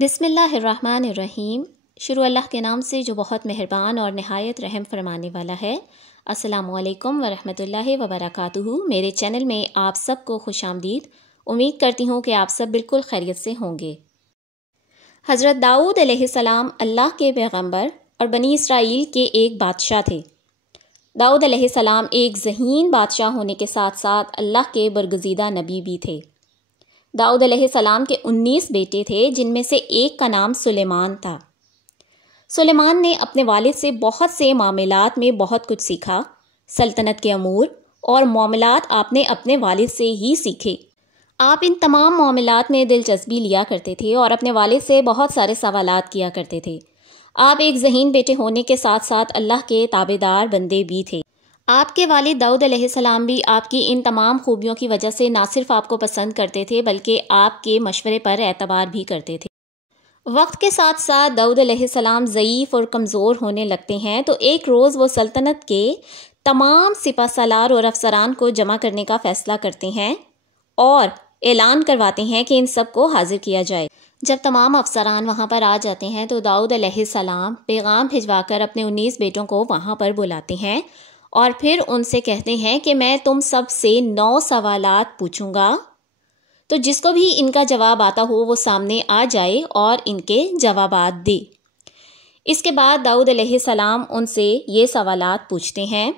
بسم اللہ الرحمن الرحیم۔ شروع اللہ کے نام سے جو بہت مہربان اور نہایت رحم فرمانے والا ہے۔ السلام علیکم ورحمۃ اللہ وبرکاتہ۔ میرے چینل میں آپ سب کو خوش آمدید۔ امید کرتی ہوں کہ آپ سب بالکل خیریت سے ہوں گے۔ حضرت داؤد علیہ السلام اللہ کے پیغمبر اور بنی اسرائیل کے ایک بادشاہ تھے۔ داؤد علیہ السلام ایک ذہین بادشاہ ہونے کے ساتھ ساتھ اللہ کے برگزیدہ نبی بھی تھے۔ داؤد علیہ السلام کے 19 بیٹے تھے، جن میں سے ایک کا نام سلیمان تھا۔ سلیمان نے اپنے والد سے بہت سے معاملات میں بہت کچھ سیکھا۔ سلطنت کے امور اور معاملات آپ نے اپنے والد سے ہی سیکھے۔ آپ ان تمام معاملات میں دلچسپی لیا کرتے تھے اور اپنے والد سے بہت سارے سوالات کیا کرتے تھے۔ آپ ایک ذہین بیٹے ہونے کے ساتھ ساتھ اللہ کے تابعدار بندے بھی تھے۔ آپ کے والد داؤد علیہ السلام بھی آپ کی ان تمام خوبیوں کی وجہ سے نہ صرف آپ کو پسند کرتے تھے بلکہ آپ کے مشورے پر اعتبار بھی کرتے تھے۔ وقت کے ساتھ ساتھ داؤد علیہ السلام ضعیف اور کمزور ہونے لگتے ہیں تو ایک روز وہ سلطنت کے تمام سپہ سالار اور افسران کو جمع کرنے کا فیصلہ کرتے ہیں اور اعلان کرواتے ہیں کہ ان سب کو حاضر کیا جائے۔ جب تمام افسران وہاں پر آ جاتے ہیں تو داؤد علیہ السلام پیغام بھجوا کر اپنے 19 بیٹوں کو وہاں پر بلاتے ہیں اور پھر ان سے کہتے ہیں کہ میں تم سب سے 9 سوالات پوچھوں گا، تو جس کو بھی ان کا جواب آتا ہو وہ سامنے آ جائے اور ان کے جوابات دے۔ اس کے بعد داؤد علیہ السلام ان سے یہ سوالات پوچھتے ہیں۔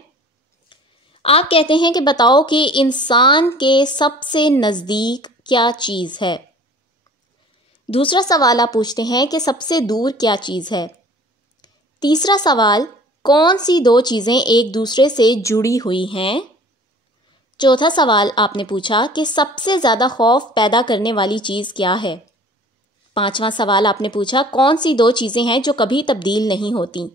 آپ کہتے ہیں کہ بتاؤ کہ انسان کے سب سے نزدیک کیا چیز ہے؟ دوسرا سوال آپ پوچھتے ہیں کہ سب سے دور کیا چیز ہے؟ تیسرا سوال، کون سی 2 چیزیں ایک دوسرے سے جڑی ہوئی ہیں؟ چوتھا سوال آپ نے پوچھا کہ سب سے زیادہ خوف پیدا کرنے والی چیز کیا ہے؟ 5واں سوال آپ نے پوچھا کون سی 2 چیزیں ہیں جو کبھی تبدیل نہیں ہوتی؟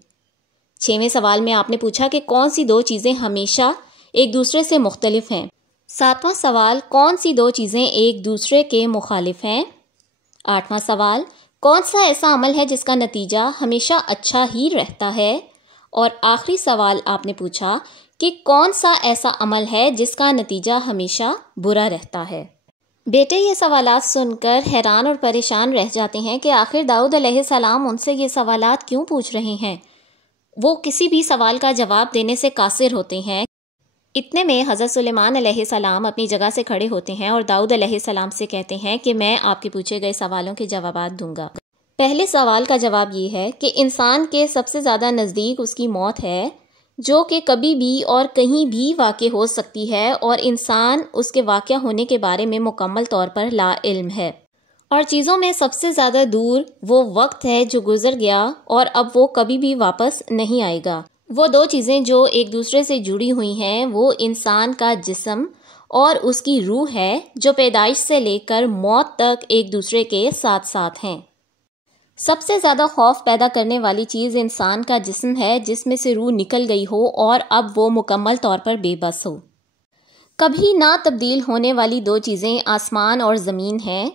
6ویں سوال میں آپ نے پوچھا کہ کون سی 2 چیزیں ہمیشہ ایک دوسرے سے مختلف ہیں؟ 7واں سوال، کون سی 2 چیزیں ایک دوسرے کے مخالف ہیں؟ 8واں سوال، کون سا ایسا عمل ہے جس کا نتیجہ ہمیشہ اچھا ہی رہتا ہے؟ اور آخری سوال آپ نے پوچھا کہ کون سا ایسا عمل ہے جس کا نتیجہ ہمیشہ برا رہتا ہے؟ بیٹے یہ سوالات سن کر حیران اور پریشان رہ جاتے ہیں کہ آخر داؤد علیہ السلام ان سے یہ سوالات کیوں پوچھ رہے ہیں۔ وہ کسی بھی سوال کا جواب دینے سے قاصر ہوتے ہیں۔ اتنے میں حضرت سلیمان علیہ السلام اپنی جگہ سے کھڑے ہوتے ہیں اور داؤد علیہ السلام سے کہتے ہیں کہ میں آپ کے پوچھے گئے سوالوں کے جوابات دوں گا۔ پہلے سوال کا جواب یہ ہے کہ انسان کے سب سے زیادہ نزدیک اس کی موت ہے، جو کہ کبھی بھی اور کہیں بھی واقع ہو سکتی ہے اور انسان اس کے واقع ہونے کے بارے میں مکمل طور پر لا علم ہے۔ اور چیزوں میں سب سے زیادہ دور وہ وقت ہے جو گزر گیا اور اب وہ کبھی بھی واپس نہیں آئے گا۔ وہ 2 چیزیں جو ایک دوسرے سے جڑی ہوئی ہیں وہ انسان کا جسم اور اس کی روح ہے، جو پیدائش سے لے کر موت تک ایک دوسرے کے ساتھ ساتھ ہیں۔ سب سے زیادہ خوف پیدا کرنے والی چیز انسان کا جسم ہے، جس میں سے روح نکل گئی ہو اور اب وہ مکمل طور پر بے بس ہو۔ کبھی نہ تبدیل ہونے والی 2 چیزیں آسمان اور زمین ہیں۔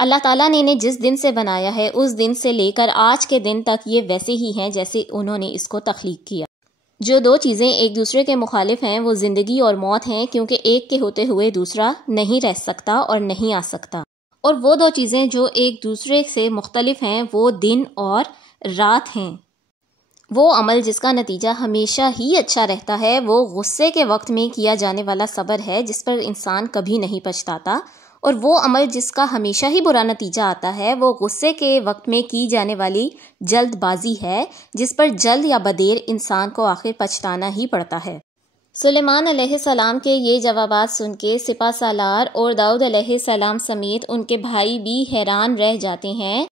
اللہ تعالیٰ نے انہیں جس دن سے بنایا ہے اس دن سے لے کر آج کے دن تک یہ ویسے ہی ہیں جیسے انہوں نے اس کو تخلیق کیا۔ جو 2 چیزیں ایک دوسرے کے مخالف ہیں وہ زندگی اور موت ہیں، کیونکہ ایک کے ہوتے ہوئے دوسرا نہیں رہ سکتا اور نہیں آ سکتا۔ اور وہ 2 چیزیں جو ایک دوسرے سے مختلف ہیں وہ دن اور رات ہیں۔ وہ عمل جس کا نتیجہ ہمیشہ ہی اچھا رہتا ہے وہ غصے کے وقت میں کیا جانے والا صبر ہے، جس پر انسان کبھی نہیں پچھتاتا، اور وہ عمل جس کا ہمیشہ ہی برا نتیجہ آتا ہے وہ غصے کے وقت میں کی جانے والی جلد بازی ہے، جس پر جلد یا بدیر انسان کو آخر پچھتانا ہی پڑتا ہے۔ سلیمان علیہ السلام کے یہ جوابات سن کے سپہ سالار اور داؤد علیہ السلام سمیت ان کے بھائی بھی حیران رہ جاتے ہیں۔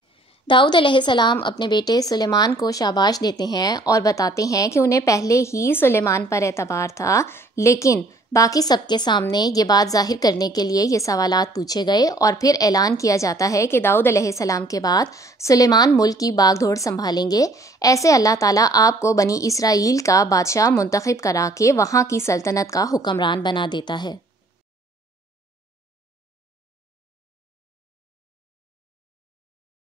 داؤد علیہ السلام اپنے بیٹے سلیمان کو شاباش دیتے ہیں اور بتاتے ہیں کہ انہیں پہلے ہی سلیمان پر اعتبار تھا، لیکن باقی سب کے سامنے یہ بات ظاہر کرنے کے لیے یہ سوالات پوچھے گئے اور پھر اعلان کیا جاتا ہے کہ داؤد علیہ السلام کے بعد سلیمان ملک کی باغ دوڑ سنبھالیں گے۔ ایسے اللہ تعالیٰ آپ کو بنی اسرائیل کا بادشاہ منتخب کرا کے وہاں کی سلطنت کا حکمران بنا دیتا ہے۔